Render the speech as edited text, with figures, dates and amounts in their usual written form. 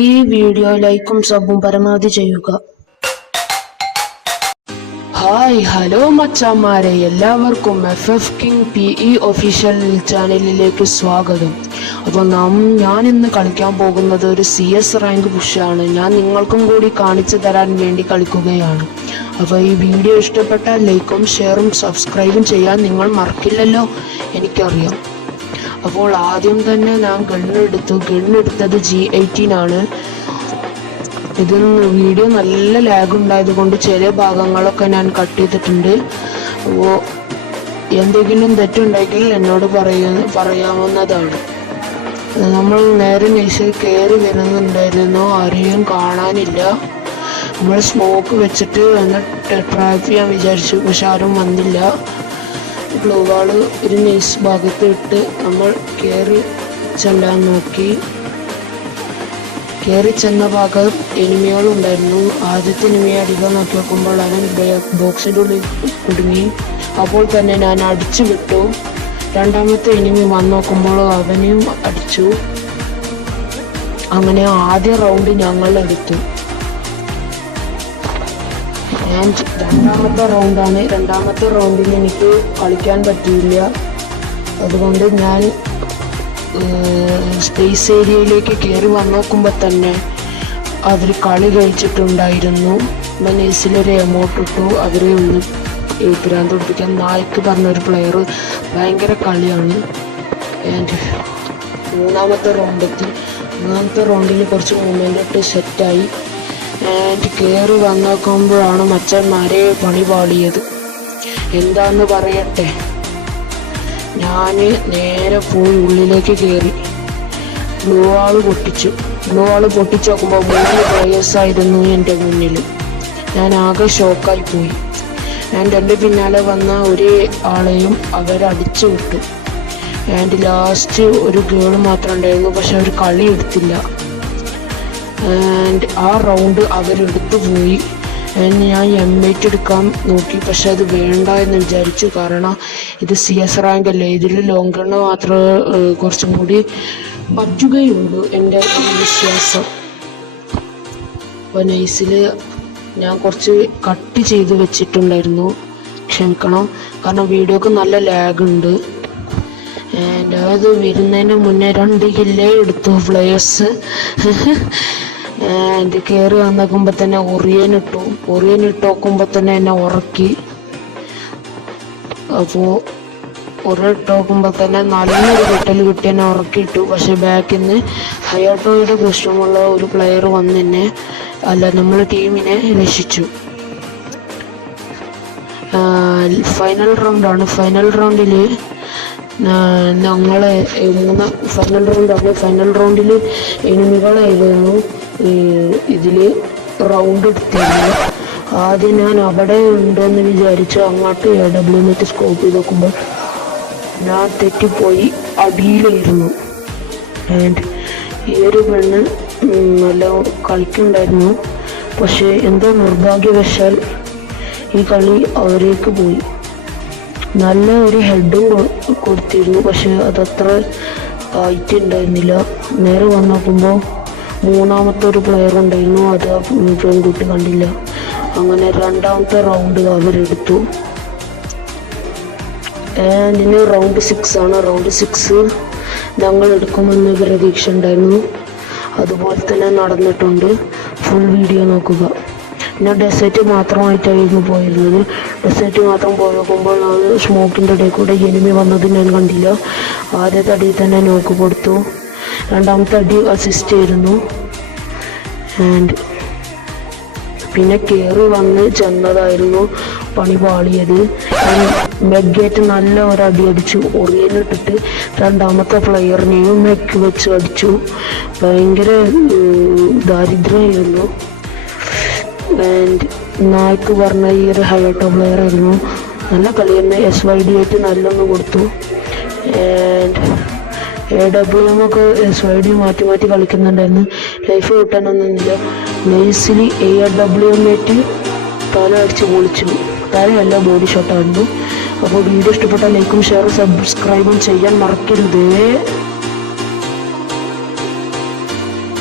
ഈ വീഡിയോ ലൈക്കും സബും പരമാവധി ചെയ്യുക. ഹായ് ഹലോ മച്ചാന്മാരെ, എല്ലാവർക്കും FF കിങ് PE ഒഫീഷ്യൽ ചാനലിലേക്ക് സ്വാഗതം. അപ്പോൾ ഞാൻ ഇന്ന് കളിക്കാൻ പോകുന്നത് ഒരു CS റാങ്ക് പുഷാണ്. ഞാൻ നിങ്ങൾക്കും കൂടി കാണിച്ചു തരാൻ വേണ്ടി കളിക്കുകയാണ്. അപ്പോൾ ഈ വീഡിയോ ഇഷ്ടപ്പെട്ടാൽ ലൈക്കും ഷെയറും സബ്സ്ക്രൈബും ചെയ്യാൻ നിങ്ങൾ മറക്കില്ലല്ലോ, എനിക്കറിയാം. അപ്പോൾ ആദ്യം തന്നെ ഞാൻ ഗണ്ണെടുത്തത് G18 ആണ്. ഇതിന് വീഡിയോ നല്ല ലാഗ് ഉണ്ടായത് കൊണ്ട് ചില ഭാഗങ്ങളൊക്കെ ഞാൻ കട്ട് ചെയ്തിട്ടുണ്ട്. അപ്പോൾ എന്തെങ്കിലും തെറ്റുണ്ടെങ്കിൽ എന്നോട് പറയാവുന്നതാണ്. നമ്മൾ നേരെ നൈസിൽ കയറി വരുന്നുണ്ടായിരുന്നു, ആരെയും കാണാനില്ല. നമ്മൾ സ്മോക്ക് വെച്ചിട്ട് ട്രാപ്പ് ചെയ്യാൻ വിചാരിച്ചു, പക്ഷെ ആരും വന്നില്ല. ഗ്ലൂ വാള് ഒരു നൈസ് ഭാഗത്ത് ഇട്ട് നമ്മൾ കയറി ചെല്ലാൻ നോക്കി. കയറി ചെന്ന ഭാഗം എനിമികളുണ്ടായിരുന്നു. ആദ്യത്തെ എനിമിയെ അടിക്കാൻ നോക്കി നോക്കുമ്പോൾ അവൻ ബോക്സിൻ്റെ ഉള്ളിൽ കുടുങ്ങി. അപ്പോൾ തന്നെ ഞാൻ അടിച്ചു വിട്ടു. രണ്ടാമത്തെ എനിമി വന്ന് നോക്കുമ്പോൾ അവനെയും അടിച്ചു. അങ്ങനെ ആദ്യ റൗണ്ട് ഞങ്ങൾ എടുത്തു. രണ്ടാമത്തെ റൗണ്ടാണ്. രണ്ടാമത്തെ റൗണ്ടിൽ എനിക്ക് കളിക്കാൻ പറ്റിയില്ല. അതുകൊണ്ട് ഞാൻ സ്പേസ് ഏരിയയിലേക്ക് കയറി വന്ന് നോക്കുമ്പോൾ തന്നെ അവർ കളി കഴിച്ചിട്ടുണ്ടായിരുന്നു. നൈസിലൊരു എമൗണ്ട് ഇട്ടു. അവരെ ഒന്ന് ഭ്രാന്ത് പിടിപ്പിക്കാൻ നായ്ക്ക് പറഞ്ഞൊരു പ്ലെയർ ഭയങ്കര കളിയാണ്. ആൻഡ് മൂന്നാമത്തെ റൗണ്ടിൽ കുറച്ച് മൂവ്മെൻ്റ് ഇട്ട് സെറ്റായി. ആൻഡ് കയറി വന്ന് നോക്കുമ്പോഴാണ് മച്ചന്മാരെ പണി പാളിയത്. എന്താന്ന് പറയട്ടെ, ഞാൻ നേരെ പോയി ഉള്ളിലേക്ക് കയറി ഗ്ലൂ വാള് പൊട്ടിച്ചു നോക്കുമ്പോൾ 3 പ്ലേയേഴ്സായിരുന്നു എൻ്റെ മുന്നിൽ. ഞാൻ ആകെ ഷോക്കായി പോയി. ആൻഡ് എൻ്റെ പിന്നാലെ വന്ന ഒരു ആളെയും അവരടിച്ചു വിട്ടു. ആൻഡ് ലാസ്റ്റ് ഒരു ഗേൾ മാത്രം ഉണ്ടായിരുന്നു, പക്ഷെ അവർ കളി എടുത്തില്ല. ആൻഡ് ആ റൗണ്ട് അവരെടുത്തു പോയി. ഞാൻ M8 എടുക്കാൻ നോക്കി, പക്ഷെ അത് വേണ്ട എന്ന് വിചാരിച്ചു. കാരണം ഇത് CS റാങ്ക് അല്ലേ, ഇതിൽ ലോങ് ഗണ്ണ് മാത്രമേ കുറച്ചും കൂടി പറ്റുകയുള്ളൂ, എൻ്റെ വിശ്വാസം. അപ്പോൾ നൈസിൽ ഞാൻ കുറച്ച് കട്ട് ചെയ്ത് വെച്ചിട്ടുണ്ടായിരുന്നു, ക്ഷമിക്കണം. കാരണം വീഡിയോക്ക് നല്ല ലാഗ് ഉണ്ട്. ആൻഡ് അത് വരുന്നതിന് മുന്നേ 2 കില്ലേ എടുത്തു പ്ലേയേഴ്സ്. ആൻഡ് കയറി വന്നേക്കുമ്പോൾ തന്നെ ഒറിയനിട്ട് നോക്കുമ്പോൾ തന്നെ എന്നെ ഉറക്കി. അപ്പോൾ ഒരിട്ട് നോക്കുമ്പോൾ തന്നെ നല്ലൊരു കെട്ടൽ കിട്ടി എന്നെ ഉറക്കിയിട്ടു. പക്ഷെ ബാക്കിൽ നിന്ന് ഹയാട്ടോയുടെ പ്രശ്നമുള്ള ഒരു പ്ലെയർ വന്ന് എന്നെ നമ്മളെ ടീമിനെ രക്ഷിച്ചു. ഫൈനൽ റൗണ്ടിൽ ഞങ്ങളെ ഫൈനൽ റൗണ്ടിൽ എനിമികളായിരുന്നു ഇതിൽ റൗണ്ട് എടുത്തിരുന്നു. ആദ്യം ഞാൻ അവിടെ ഉണ്ടെന്ന് വിചാരിച്ച് അങ്ങോട്ട് AW സ്കോപ്പ് ചെയ്ത് നോക്കുമ്പോൾ ഞാൻ തെറ്റിപ്പോയി, അടിയിലായിരുന്നു. ആൻഡ് ഈ ഒരു പെണ്ണ് നല്ല കളിക്കുന്നുണ്ടായിരുന്നു, പക്ഷേ എന്തോ നിർഭാഗ്യവശാൽ ഈ കളി അവരേക്ക് പോയി. നല്ല ഒരു ഹെഡും കൊടുത്തിരുന്നു, പക്ഷെ അതത്ര ഹൈറ്റ് ഉണ്ടായിരുന്നില്ല. നേരെ വന്ന് നോക്കുമ്പോൾ മൂന്നാമത്തെ ഒരു പ്ലെയർ ഉണ്ടായിരുന്നു, അത് പെൺകുട്ടി കണ്ടില്ല. അങ്ങനെ രണ്ടാമത്തെ റൗണ്ട് അവരെടുത്തു. ആൻഡ് റൗണ്ട് 6 ആണ്. റൗണ്ട് 6 ഞങ്ങൾ എടുക്കുമെന്ന് പ്രതീക്ഷ ഉണ്ടായിരുന്നു. അതുപോലെ തന്നെ നടന്നിട്ടുണ്ട്. ഫുൾ വീഡിയോ നോക്കുക. ഞാൻ ഡെസേർട്ട് മാത്രമായിട്ടായിരുന്നു പോയിരുന്നത്. ഡെസേർട്ട് മാത്രം പോയി നോക്കുമ്പോൾ സ്മോക്കിൻ്റെ ഇടയിൽ കൂടെ എനിമി വന്നത് ഞാൻ കണ്ടില്ല. ആദ്യത്തെ അടിയിൽ തന്നെ നോക്ക് കൊടുത്തു. രണ്ടാമത്തെ അടി അസിസ്റ്റ് ആയിരുന്നു. ആൻഡ് പിന്നെ കയറി വന്ന് ചെന്നതായിരുന്നു പണി പാളിയത്. മെഗേറ്റ് നല്ല ഒരടി അടിച്ചു. ഒറിയനിട്ടിട്ട് രണ്ടാമത്തെ പ്ലെയറിനെയും മെഗ് വെച്ച് അടിച്ചു. ഭയങ്കര ദാരിദ്ര്യമായിരുന്നു. ആൻഡ് നായ്ക്ക് പറഞ്ഞ ഈ ഒരു ഹയാട്ടോ പ്ലെയർ ആയിരുന്നു. നല്ല കളി തന്നെ. SYD8 നല്ലൊന്ന് കൊടുത്തു. ആൻഡ് AWM ഒക്കെ SYD മാറ്റി കളിക്കുന്നുണ്ടായിരുന്നു. ലൈഫ് കിട്ടാനൊന്നുമില്ല. നൈസിൽ AWM8 തല അടിച്ച് പൊളിച്ചു. തലയല്ല, ബോഡി ഷോട്ടായിരുന്നു. അപ്പോൾ വീഡിയോ ഇഷ്ടപ്പെട്ടാൽ ലൈക്കും ഷെയറും സബ്സ്ക്രൈബും ചെയ്യാൻ മറക്കരുത്.